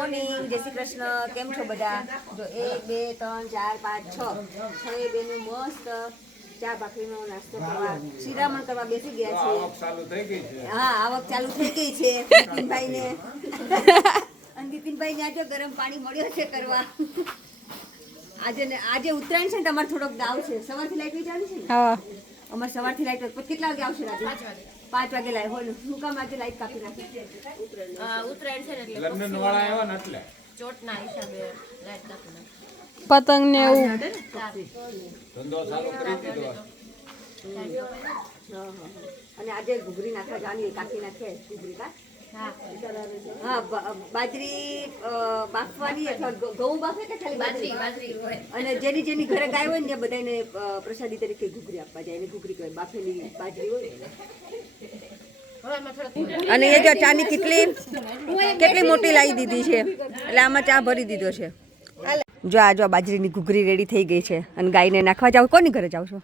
Morning, જય શ્રી કૃષ્ણ. કેમ છો બધા? જો 1 2 3 4 5 6 છ બેનું મસ્ત ચા ભાખરીનો નાસ્તો કરવા શિરામણ કરવા બેસી ગયા છે. હા, આવક ચાલુ થઈ ગઈ છે. નીતિનભાઈને અને નીતિનભાઈને આજે ગરમ પાણી મળ્યો છે કરવા. આજે ઉત્તરાયણ છે ને, તમારે થોડોક દાવ છે. સવારથી લાઈટ નહીં ચાલુ છે ને? હા, અમારે સવારથી લાઈટ કેટલા વાગે આવશે? રાતે 5 વાગે લાઈટ હોય. શું કામ આજે લાઈટ કાપી નાખી? ઉત્તરાયણ છે ને એટલે લગ્ન વાળા આવ્યા ને એટલે ચોટના હિસાબે લાઈટ કાપી નાખી. પતંગ ને એવું ધંધો ચાલુ કરી દીધો. અને આજે ઘૂઘરી નાખવા જવાની, કાપી નાખે ઘૂઘરી કા. હા, બાજરી બાફવાની અથવા ઘઉં બાફે કે ખાલી બાજરી હોય. અને જેની ઘરે ગાય હોય ને બધાને પ્રસાદી તરીકે ઘૂઘરી આપવા જાય. એને ઘૂઘરી કહેવાય, બાફેલી બાજરી હોય. અને એ જો ચાની કેટલી મોટી લાવી દીધી છે, એટલે આમાં ચા ભરી દીધો છે. જો આ બાજરીની ઘૂઘરી રેડી થઈ ગઈ છે. અને ગાયને નાખવા જાવ. કોની ઘરે જાવ છો?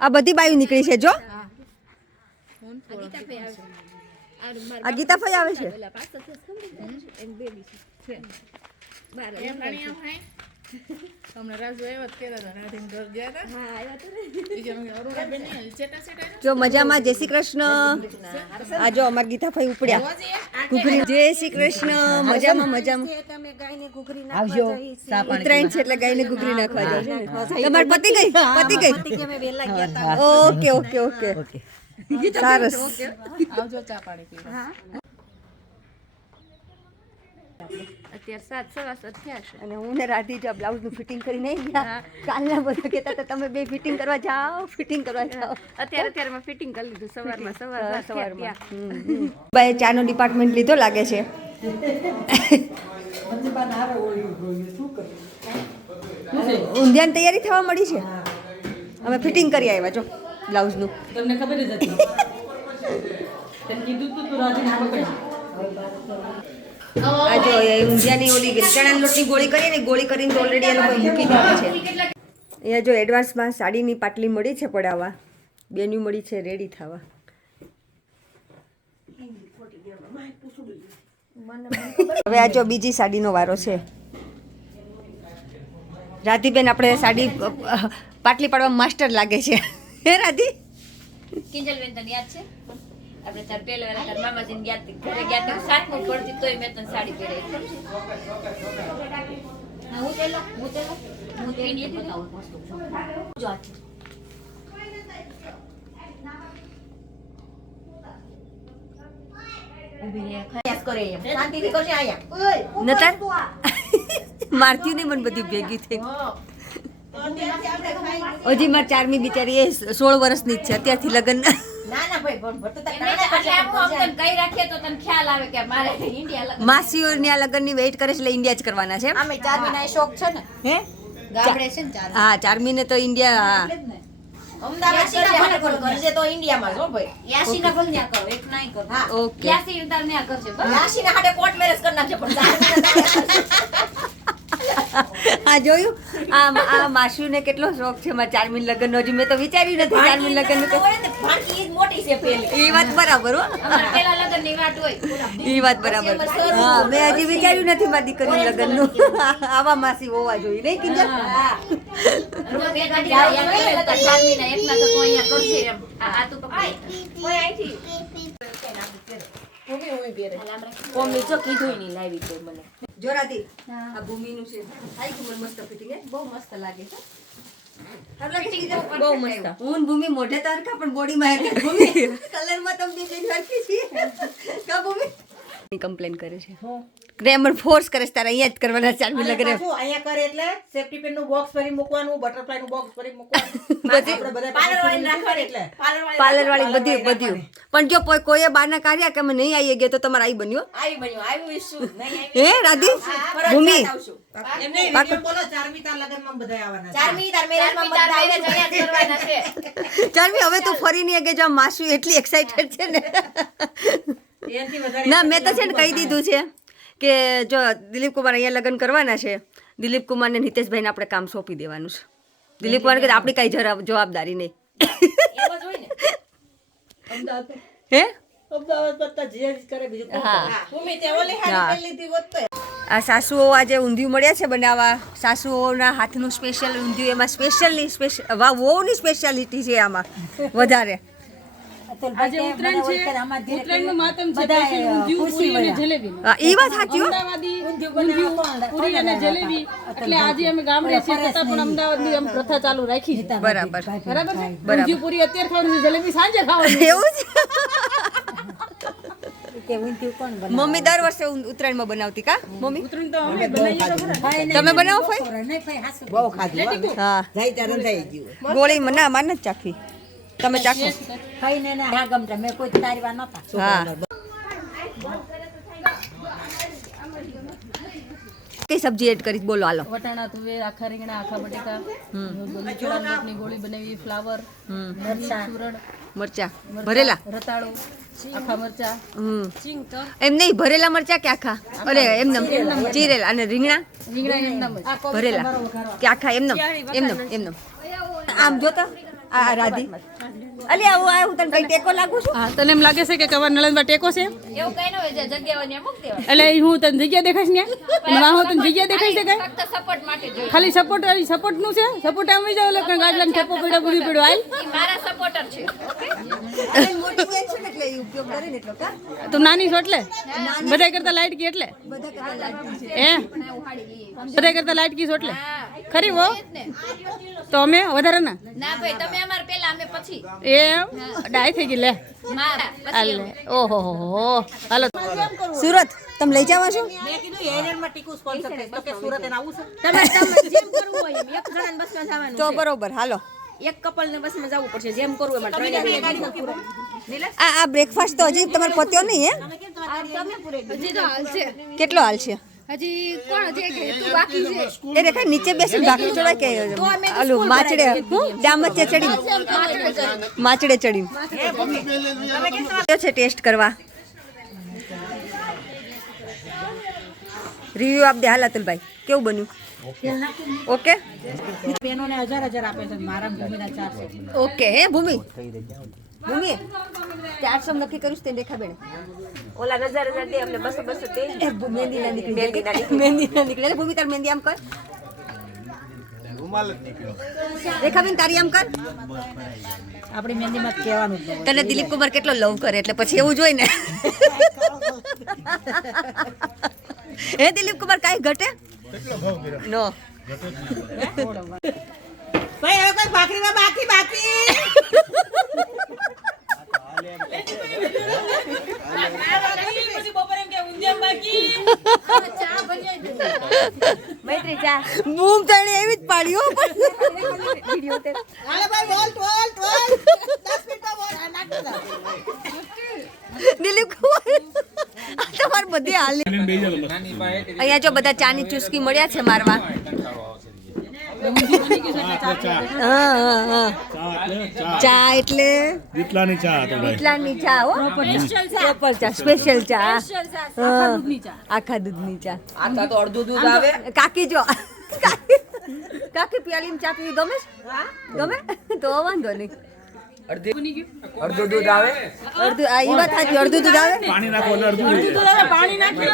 આ બધી બાયું નીકળી છે. જો આ ગીતાભાઈ આવે છે. જો મજામાં, જય શ્રી કૃષ્ણ. આ જો અમાર ગીતાભાઈ ઉપડ્યા ઘૂઘરી. જય શ્રી કૃષ્ણ. મજામાં. આવજો. ઉત્તરાયણ છે એટલે ગાયને ઘૂઘરી નાખવા જાવ. તમારે પતિ ગઈ? ઓકે. સરસ. આવજો ચા પાણી પીવા. અત્યારે 7:15 થયા છે અને હું ને રાધી જો બ્લાઉઝ નું ફિટિંગ કરી નહીં ગયા. કાલના બધા કહેતા હતા તમે બે ફિટિંગ કરવા જાઓ. અત્યારે મેં ફિટિંગ કરી લીધું સવારમાં. ભાઈ ચાનો ડિપાર્ટમેન્ટ લીધો લાગે છે. ઊંધિયાની તૈયારી થવા મળી છે. અમે ફિટિંગ કરી આવ્યા જો બ્લાઉઝ નું. તમને ખબર જ હતી. તને કીધું તું રાધીને પકડ. આ જો ઊંધિયાની ઓલી ચણાના લોટની ગોળી કરીને તો ઓલરેડી એ લોકો મૂકી દીધી છે. અહીંયા જો એડવાન્સમાં સાડીની પાટલી મળી છે પડાવવા. બેન્યુ મળી છે રેડી થવા. હવે આ જો બીજી સાડીનો વારો છે. રાધીબેન આપણે સાડી પાટલી પાડવા માસ્ટર લાગે છે. હે રાધી? કિંજલબેન તને યાદ છે? આપણે તાર પહેલા વાળા તાર મામાજીને ઘરે ગયા તો સાતમું પડતી તોય મેં તને સાડી પહેરાવી. હું તો એની બતાવું જો મારતી નહીં મને બધી ભેગી થઈ. હજી મારી ચારમી બિચારી એ 16 વર્ષની જ છે. અત્યારથી લગ્ન માસીઓની આ લગ્નની વેઇટ કરે છે એટલે ઇન્ડિયા જ કરવાના છે. હા, ચારમીને તો ઇન્ડિયા. હા, જોયું આ માસીને કેટલો શોખ છે મારા ચારમીન લગ્ન નો. હજી મેં તો વિચાર્યું નથી ચારમીન લગ્ન નું. એ વાત બરાબર હો. એ વાત બરાબર. હા, મેં હજી વિચાર્યું નથી મારી દીકરીના લગ્ન નું. આવા માસી હોવા જોઈએ નહીં કિંજલ? જો રાધી આ ભૂમિનું છે. આઈ કે મને મસ્ત ફિટિંગ હે. બહુ મસ્ત લાગે છે. બહુ મસ્ત. હું ભૂમિ મોઢે તો હરખા પણ બોડીમાં હરખા. ભૂમિ કલરમાં તમને બેન હરખી છીએ કા ભૂમિ? કમ્પ્લેન કરે છે. ગ્રેમર ફોર્સ કરે છે. તારે અહીંયા જ કરવાના ચારમી લગ્ન. અહીંયા કરે એટલે સેફ્ટી પિન નું બોક્સ ભરી મૂકવાનું, બટરફ્લાય નું બોક્સ ભરી મૂકવાનું. પાર્લર વાળી બધી. પણ જો કોઈએ બાના કાર્યા કે અમે નહીં આવી ગયા તો તમારે આવી બન્યો. હે રાધી? ભૂમિ ચારમી હવે તો ફરી નહીં કે જો માસુ એટલી એક્સાઇટેડ છે ને. ના, મેં તો છે ને કહી દીધું છે કે જો દિલીપ કુમાર અહીંયા લગ્ન કરવાના છે. દિલીપ કુમાર ને હિતેશભાઈને આપણે કામ સોંપી દેવાનું છે. દિલીપ કુમાર કે આપણી કઈ જવાબદારી નહીં. હે અમદાવાદ કરતા જે કરે બીજું કોણ હા. કરે? ભૂમિ તે ઓલી હારી હા. પહેલી દી હોત તો આ સાસુઓ આજે ઊંધિયું મળ્યા છે બનાવવા. સાસુઓના હાથનું સ્પેશિયલ ઊંધિયું, એમાં વહુની સ્પેશિયાલિટી છે આમાં વધારે. આજે ઉત્તરાયણ છે, ઉત્તરાયણનું માતમ છે, સ્પેશિયલ ઊંધિયું, પૂરી અને જલેબી. હા, એ વાત સાચી હો. અમદાવાદી ઊંધિયું, પૂરી અને જલેબી. એટલે આજે અમે ગામડે છીએ છતાં પણ અમદાવાદની આમ પ્રથા ચાલુ રાખી છે. બરાબર. બરાબર છે? ઊંધિયું પૂરી અત્યારે ખાવાની છે, જલેબી સાંજે ખાવાની. એવું છે. મમ્મી દર વર્ષે ઉત્તરાયણમાં બનાવતી કા મમ્મી? ઉત્તરાયણ તો અમે બનાવીએ તો ખરા. તમે બનાવો ફઈ? બહુ ખાધું હા. જાય ત્યાં રંધાઈ ગયું ગોળી ના માર નથી ચાખવી. તમે ચાખો. હા. કઈ સબ્જી એડ કરી બોલો હાલો. વટાણા, તુવેર, આખા રીંગણા, આખા બટેકા, ચણા લોટની ગોળી બનાવી, ફ્લાવર, સુરણ, મરચા ભરેલા. રતાળો, આખા મરચા, એમ નહીં ભરેલા મરચા કે આખા? અરે એમનેમ ચીરેલા. અને રીંગણા રીંગણા એમનામ જ. ભરેલા કે આખા? એમનેમ. આમ જોતો આ રાધી અલી આવું તને કઈ ટેકો લાગુ છું? હા, તને એમ લાગે છે કે કવર નળનમાં ટેકો છે? એવું કઈ ન હોય જે જગ્યા હોય ત્યાં મૂકી દેવાય. એટલે હું તને જગ્યા દેખાઈશ ને? અને વાહો તને જગ્યા દેખાઈ છે કઈ? ફક્ત સપોર્ટ માટે જોઈએ. ખાલી સપોર્ટ નું છે? સપોર્ટ આમ જાવ એટલે ગાડલાને ઠેપો પડ્યો પૂરી પડ્યો હાલ. ઈ મારા સપોર્ટર છે. મોટી બેન છે ને એટલે એ ઉપયોગ કરે ને એટલો કા તું નાની છો એટલે બધા કરતા લાઈટ કી એટલે બધા કરતા લાગતી છે. એ બધા કરતા લાઈટ કી છો એટલે ખરી હો તો અમે વધારે ના ના ભાઈ તમે અમાર પહેલા અમે પછી. એ ડાય થઈ ગઈ લે મારા પછી હાલ ઓહો હો હાલો સુરત તમે લઈ જવા છો? મેં કીધું એરિયનમાં ટીકું સ્પોન્સર થાય તો કે સુરત એને આવું છે તમે જેમ કરવું હોય એમ એક જણાને બસમાં જવાનું તો છે. બરોબર હાલો. એક કપલને બસમાં જવું પડશે જેમ કરવું એમાં ટ્રેને આ બ્રેકફાસ્ટ તો હજી તમારે પત્યો નહીં હે? હજી તો હાલ છે કેટલો હાલ છે? હજી કોણ હજી એક હેતુ બાકી છે. એ રેખા નીચે બેસી બાકી ચડાય કે ઓલું માચડે ડામચે ચડી માચડે ચડી છે ટેસ્ટ કરવા. રિવ્યુ આપ દે હાલ અતુલભાઈ કેવું બન્યું? ઓકે બહેનોને 1000 આપે છે મારા ભૂમિના 400 ઓકે. હે ભૂમિ 400 નક્કી કર્યું છે તે રેખા બેન ઓલા 1000 દે અમને 200 દે. મહેંદી ના નીકળે. ભૂમિ તાર મહેંદી આમ કર. રેખાબેન તારી આમ કર. આપણી મહેંદીમાં કહેવાનું જ તને દિલીપ કુમાર કેટલો લવ કરે એટલે પછી એવું જોઈ ને. હે દિલીપ કુમાર કાઈ ઘટે નો. ભાઈ હવે કોઈ ભાખરીમાં બાકી મૈત્રી ચા બૂમ તણે એવી જ પાડી હો પણ હાલે ભાઈ બોલ 10 મિનિટમાં બોલ નાખ દો દિલીપ કુમાર આ તમાર બધી હાલ. અહીંયા જો બધા ચાની ચુસ્કી મળ્યા છે મારવા. ચા એટલે દીટલાની ચા તો ભાઈ એટલાની ચા હો. પ્રોપર ચા સ્પેશિયલ ચા. આખા દૂધની ચા. આખા તો અડધું દૂધ આવે કાકી જો કાકી પિયાલીમાં ચા પીવી ગમે છે? ગમે તો વાંધો નહીં. અડધું દૂધ આવે અડધું આ ઈ વાત સાચી અડધું દૂધ આવે. પાણી નાખો એટલે અડધું થઈ જાય. પાણી નાખી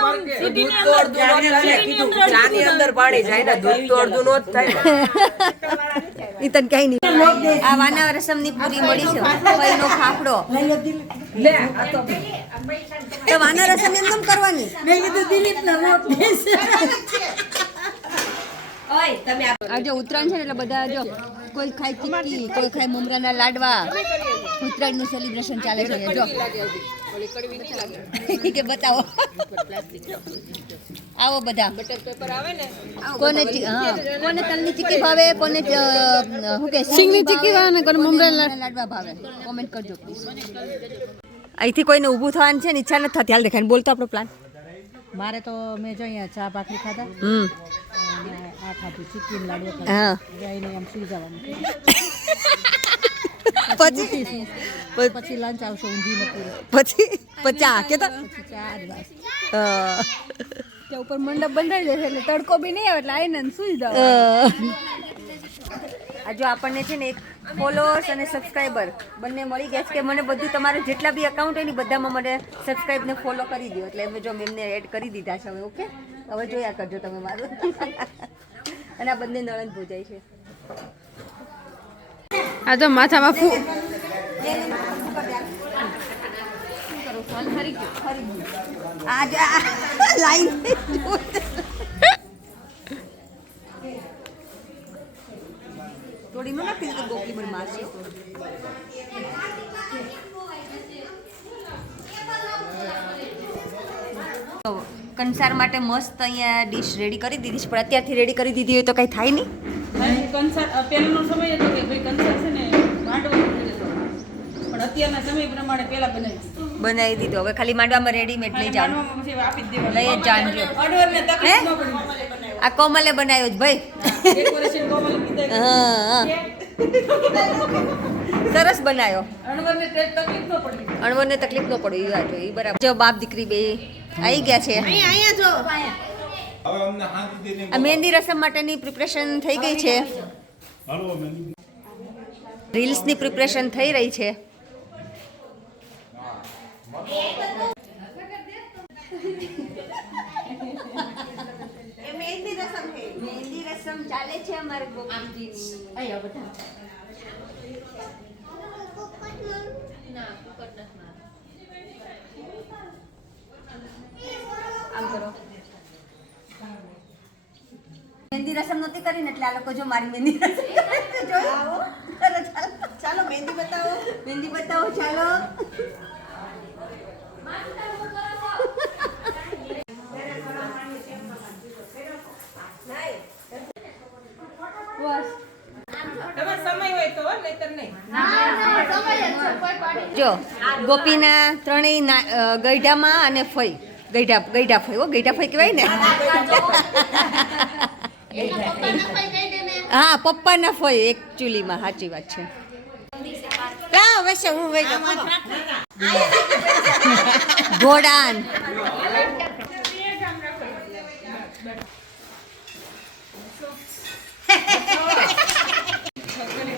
ચાની અંદર પાણી જાય ને દૂધ તો અડધું નો જ થાય ઈ તને કઈ નહીં. આ વાના રસમની પૂરી મળી છે. ભાઈનો ફાફડો તો વાના રસમ એમ કેમ કરવાની? આજે ઉત્તરાયણ છે ને એટલે બધા જો કોઈ ખાય ચીક્કી, કોઈ ખાય મમરાના લાડવા. ઉત્તરાયણનું સેલિબ્રેશન ચાલે છે જો. કે બતાવો આવો બધા કોને કોને તલની ચીક્કી ભાવે, કોને શું કે સિંગની ચીક્કી ભાવે ને કોને મમરાના લાડવા ભાવે. કોમેન્ટ કરજો પ્લીઝ. અહીંથી કોઈને ઊભું થવાની છે ને ઈચ્છા નથી થતી. હાલ દેખાય બોલતો આપણો પ્લાન. મારે તો મેં જો અહીંયા ચા ભાખરી ખાધા આ ખાધું ચીક્કી લાડુ હા ખાધા આમ સુઈ જવાનું પછી લંચ આવશે ઊંધીને પૂરો પછી પચા કે તો 4 વાગે કે ઉપર મંડપ બંધાઈ જશે એટલે તડકો બી નહીં આવે એટલે આઈને સુઈ જાવ. આ જો આપણને છે ને એક ફોલોઅર્સ અને સબસ્ક્રાઈબર બંને મળી ગયા છે કે મને બધું તમારું જેટલા બી એકાઉન્ટ હોય ને બધામાં મને સબસ્ક્રાઈબ ને ફોલો કરી દો એટલે અમે જો મેમને એડ કરી દીધા છે હવે ઓકે હવે જોયા કરજો તમે મારું અને આ બંને નણંદ ભોજાઈ છે આ તો માથામાં ફૂ લાઈન થોડી નો નાખી તો ગોપલી મને મારશે કંસાર માટે મસ્ત અહીંયા ડીશ રેડી કરી દીધી છે પણ અત્યારથી રેડી કરી દીધી હોય તો કઈ થાય નહીં કંસાર પહેલાનો સમય હતો કે ભાઈ કંસાર છે ને માંડવાનો થઈ જતો પણ અત્યારના સમય પ્રમાણે પહેલા બનાવી દીધો હવે ખાલી માંડવામાં રેડીમેડ લઈ જાવ પછી આપી જ દેવાનું લઈ જ જાણજો અડવરને હે? તકલીફ ન પડી આ કોમલે બનાવ્યો જ ભાઈ ડેકોરેશન કોમલ કીધા હા સરસ બનાવ્યો અડવરને તકલીફ ન પડી અણવરને તકલીફ ન પડે એ વાત હોય એ બરાબર જો બાપ દીકરી બે આવી ગયા છે આ મહેંદી રસમ માટેની પ્રિપરેશન થઈ ગઈ છે હાલો મહેંદી. રીલ્સની પ્રિપરેશન થઈ રહી છે મહેંદી રસમ ચાલે છે અમારે આમ કરો મહેંદી રસમ નહોતી કરીને એટલે આ લોકો જો મારી મહેંદી રસમ જોયું? ચાલો મહેંદી બતાવો ચાલો તમારો સમય હોય તો નહીતર નહીં જો ગોપીના ત્રણેય ગઈઢામાં અને ફઈ ગઈઢા ફઈ હો ગઈઢા ફઈ કહેવાય ને હા પપ્પાના ફઈ એકચ્યુઅલીમાં સાચી વાત છે કા વસે હું વઈ જાઉં ઘોડાન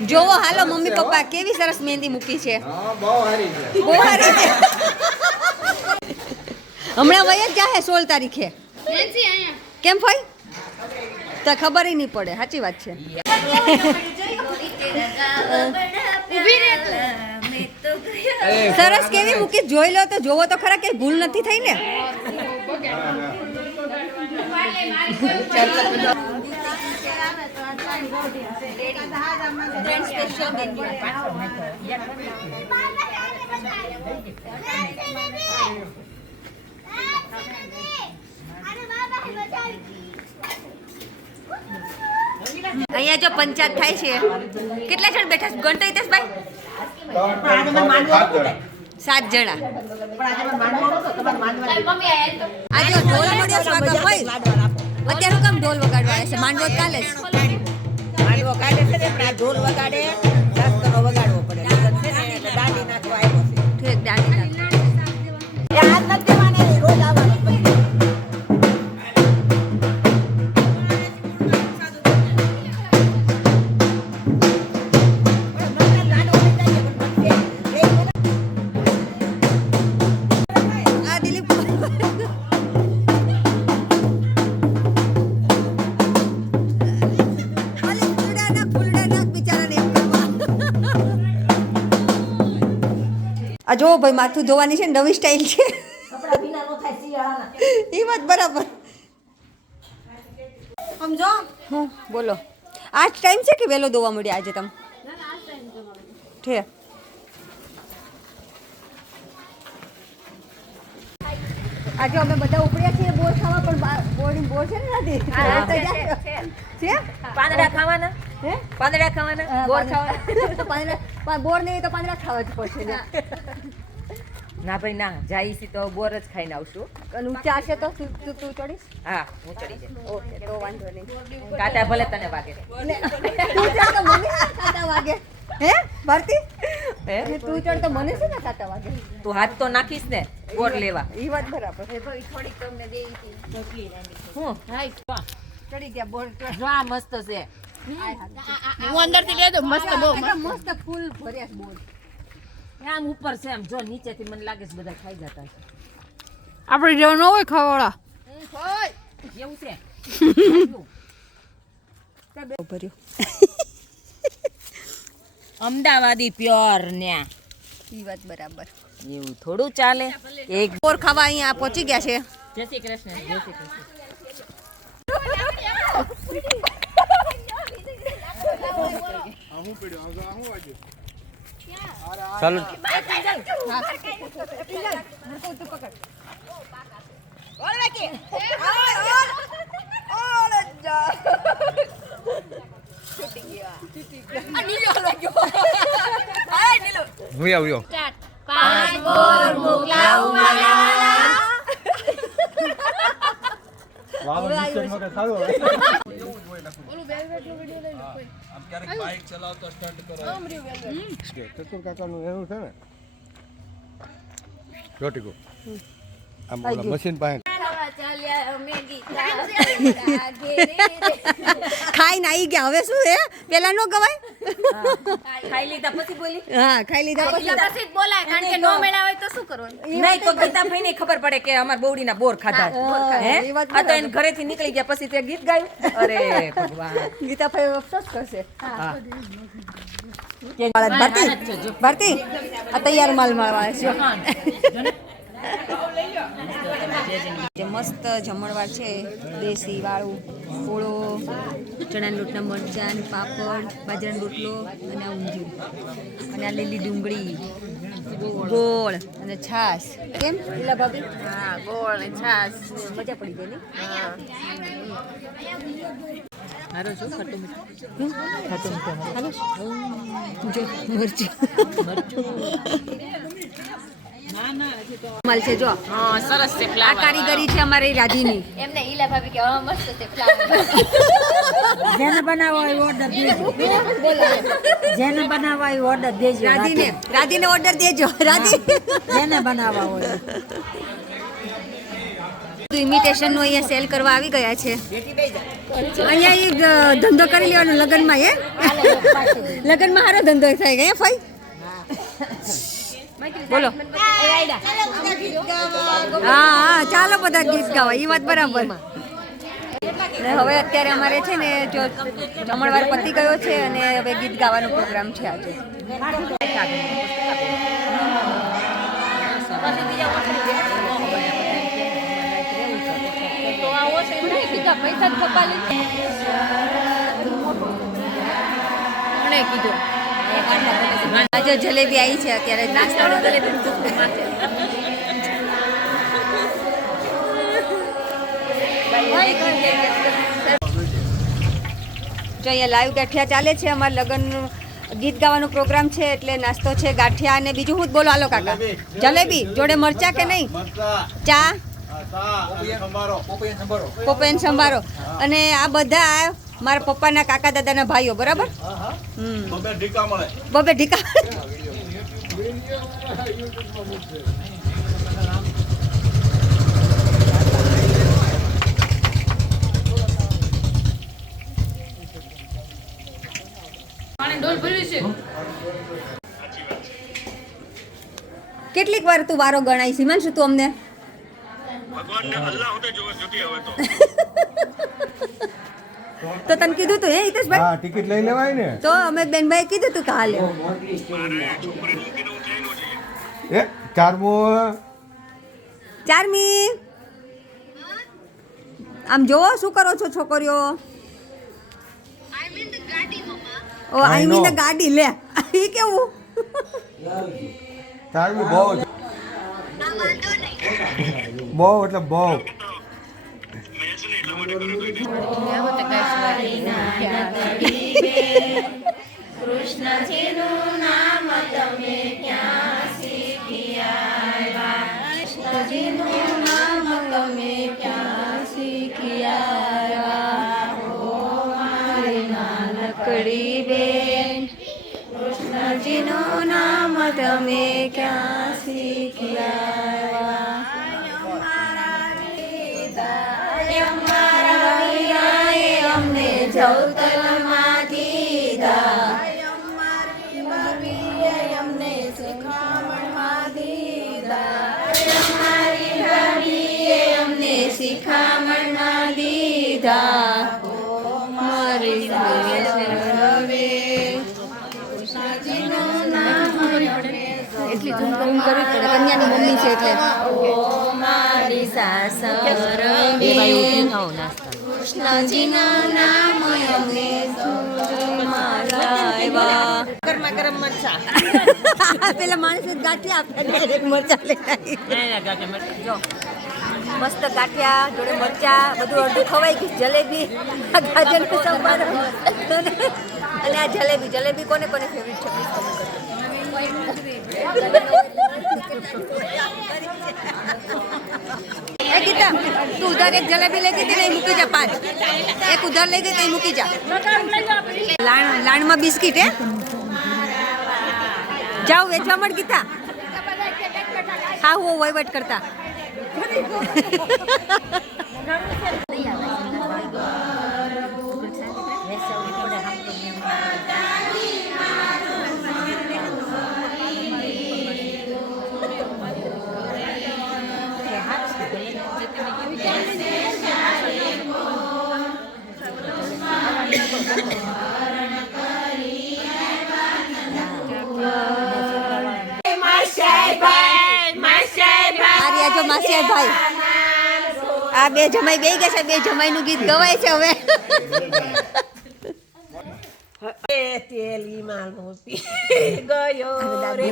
જોવો હાલો મમ્મી પપ્પા કેવી સરસ મહેંદી મૂકી છે બહુ સારી છે હમણાં વય જ જાહે 16 તારીખે કેમ ફઈ તો ખબર નહીં પડે સાચી વાત છે સરસ કેવી મૂકી જોઈ લો તો જોવો તો ખરા કે ભૂલ નથી થઈ ને અહીંયા જો પંચાયત થાય છે કેટલા જણ બેઠા છે ગણતો હિતેશભાઈ 7 જણા આજે ઢોલ મળ્યો છે વાગવા ભાઈ અત્યારે હું કામ ઢોલ વગાડવા આવ્યા છે માંડવો કાલે જ માંડવો કાઢે છે ને પણ આ ઢોલ વગાડે શાસ્ત્રો વગાડવો પડે લગન છે ને એટલે દાંડી નાખવા આવ્યો છે ઠીક દાંડી નાખ એ હાથ નથી દેવાના રોજ આવવાનું પછી આ દિલીપ અલે ફૂલડા નાખ બિચારાને એમ કરવા આ જો ભાઈ માથું ધોવાની છે નવી સ્ટાઇલ છે કપડા ભીના નો થાય શિયાળાના એ વાત બરાબર સમજો હું બોલો આ જ ટાઈમ છે કે વહેલો ધોવા મળ્યા આજે તમે ઠે આજે અમે બધા ઉપડ્યા છીએ બોર ખાવા પણ બોરની બોર છે ને નથી છે પાંદડા ખાવાના હે પાંદડા ખાવાના બોર ખાવા પાંદડા બોર નહીં તો પાંદડા ખાવા જ પડશે ને ના ભાઈ ના જાઈસી તો બોર જ ખાઈને આવશું અને ઊંચા હશે તો તું ચડીશ હા હું ચડી જાય ઓકે તો વાંધો નહીં કાંટા ભલે તને વાગે તું ચડ તો મને ખાતા વાગે હે ભારતી હે તું ચડ તો મને છે ને ખાતા વાગે તું હાથ તો નાખીશ ને બોર લેવા એ વાત બરાબર થોડીક તમને દે હું ચડી ગયા બોર જો આ મસ્ત છે હું અંદરથી લઈ દઉં મસ્ત બહુ મસ્ત ફૂલ ભર્યા છે બોલ. આમ ઉપર છે આમ જો નીચેથી મને લાગે છે બધા ખાઈ જતા હશે. આપણે જેવા ન હોય ખાવાળા. એવું છે ભર્યો. અમદાવાદી પ્યોર ન્યા ઈ વાત બરાબર. એવું થોડું ચાલે. એક બોર ખાવા અહીંયા પહોંચી ગયા છે. જય શ્રી કૃષ્ણ જય શ્રી કૃષ્ણ. ચાલો હું આવ્યો પાંચ બોર મોકલાવું મારા ચતુર કાકાનું એનું છે ને રોટીકો આમ મશીન પાસે ખાઈને આવી ગયા. હવે શું હે પેલા નો ગવાય. ખાઈ લીધા પછી બોલી હા ખાઈ લીધા પછી. પછી જ બોલાય કારણ કે નો મેળા હોય તો શું કરવાનું નહીં તો ગીતાભાઈ ને ખબર પડે કે અમાર બોવડીના બોર ખાધા હે એ વાત આ તો એને ઘરેથી નીકળી ગયા પછી તે ગીત ગાયું. અરે ભગવાન ગીતાભાઈ અફસોસ કરશે. ભારતી ભારતી આ તૈયાર માલ મારવા છે. જે મસ્ત જમણવાર છે. દેશી વાળું ફોળો, ચણાના લોટના મરચાં, પાપડ, બાજરાનો રોટલો અને આ ઊંધિયું અને આ લીલી ડુંગળી, ગોળ અને છાશ. કેમ લીલા ભાભી? હા ગોળ ને છાસ મજા પડી ગઈ ને? હારો છું ખટું હાલો જો મરચું માલ છે જો. હા સરસ છે આ કારીગરી છે અમારી રાધીની. એમને ઈલા ભાભી કે હા મસ્ત છે ફ્લાવર જેને બનાવવા હોય ઓર્ડર દેજો. જેને બનાવવા હોય ઓર્ડર દેજો. રાધીને ઓર્ડર દેજો. રાધી જેને બનાવવા હોય ઇમિટેશન નું અહીંયા સેલ કરવા આવી ગયા છે. અહીંયા એક ધંધો કરી લેવાનો લગ્નમાં. હે લગ્નમાં સારો ધંધો થાય ગયા ફાઈ. બોલો. હા હા ચાલો બધા ગીત ગાવા. એ વાત બરાબર. ને હવે અત્યારે અમારે છે ને જો જમણવાર પતી ગયો છે અને હવે ગીત ગાવાનો પ્રોગ્રામ છે આજે. તો આવો છે નહીં સીધા પૈસા જ કપાલી મને કીધું આજે જલેબી આવી છે અત્યારે નાસ્તો. જો અહીંયા લાઈવ ગાંઠિયા ચાલે છે. અમારા લગ્ન ગીત ગાવાનો પ્રોગ્રામ છે એટલે નાસ્તો છે ગાંઠિયા અને બીજું હું જ બોલો. હાલો કાકા. જલેબી જોડે મરચા કે નહીં? ચા પોપૈન સંભારો. અને આ બધા મારા પપ્પાના કાકા દાદાના ભાઈઓ બરાબર. બબે ઢીકા. કેટલીક વાર તું વારો ગણાય સીમાન શું તું અમને? તો તને કીધું તું હે હિતેશભાઈ? હા ટિકિટ લઈ લેવાય ને. તો અમે બેનભાઈ કીધું તું કાલે. એ ચારમો ચારમી આમ જોવો શું કરો છો છોકરીઓ? ઓ આઈ મીન ધ ગાડી. લે ઈ કેવું? ચારમી બહુ એટલે બહુ. કૃષ્ણજીનું નામ તમે ક્યાં શીખ્યા? કૃષ્ણજીનું નામ તમે ક્યાં શીખ્યા? ઓ મારી નાનકડી બેન, કૃષ્ણજીનું નામ તમે ક્યાં શીખ્યા? અમારા વીરાએ અમને જવતલમાં ચરણમાં દીધા મારી રવે એટલી ધૂમ કરવી પડે કન્યાની મમ્મી છે એટલે મારી સાસર કૃષ્ણજીના નામ અમે ગરમા ગરમ મરચા પેલા માણસે ગાંઠિયા આપ્યા ડાયરેક્ટ મરચા લઈને જો મસ્ત ગાંઠિયા જોડે મરચા બધું અડધું ખવાઈ ગયું જલેબી ગાજર સંભાર અને આ જલેબી કોને કોને ફેવરિટ છે પ્લીઝ કમેન્ટ કરજો गीता तू उधर एक जलेबी लेके थी नहीं मुकी जा 5 एक उधर ले गई नहीं मुकी जा लाण में बिस्किट है जाओ वेचवा मत गीता हाँ वो वहीवट करता જો માસિયા ભાઈ આ બે જમાઈ બે ગયા છે બે જમાઈ નું ગીત ગવાય છે હવે તેલી માલનો પી ગયો રે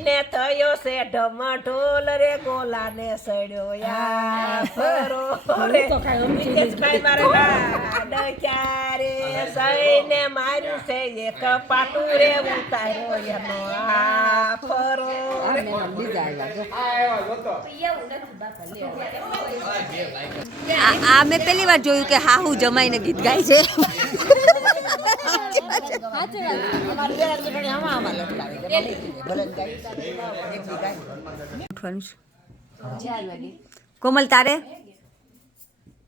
ને થયો છે ઢમઢોલ રે ગોલાને સડ્યો યા ફરો રે નીચેશભાઈ મારે ક્યારે સઈને માર્યું છે એક પાટું રે ઉતાર્યો એનો આ ફરો આ મેં પહેલી વાર જોયું કે હા હું જમાઈને ગીત ગાય છે કોમલ તારે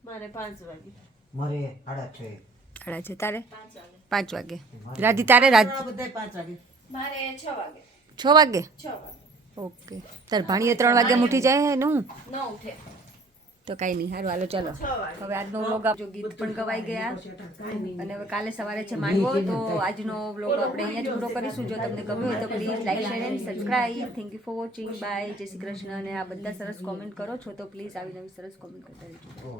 મારે 5 વાગે મારે 6:30 6 તારે 5 વાગે રાધી તારે રાધી બધા 5 વાગે મારે 6 વાગે 6 વાગે ઓકે તાર ભાણીએ 3 વાગે ઉઠી જાય નું ન ઉઠે તો કઈ નહીં સારું હાલો ચાલો હવે આજનો વ્લોગ જો ગીત પણ ગવાઈ ગયા અને હવે કાલે સવારે છે માંડવો તો આજનો વ્લોગ આપણે અહીંયા જ પૂરો કરીશું જો તમને ગમ્યો હોય તો please like share and subscribe thank you for watching bye જય શ્રી કૃષ્ણ અને આ બધા સરસ કોમેન્ટ કરો છો તો પ્લીઝ આવી નવી સરસ કોમેન્ટ કરતા રહેજો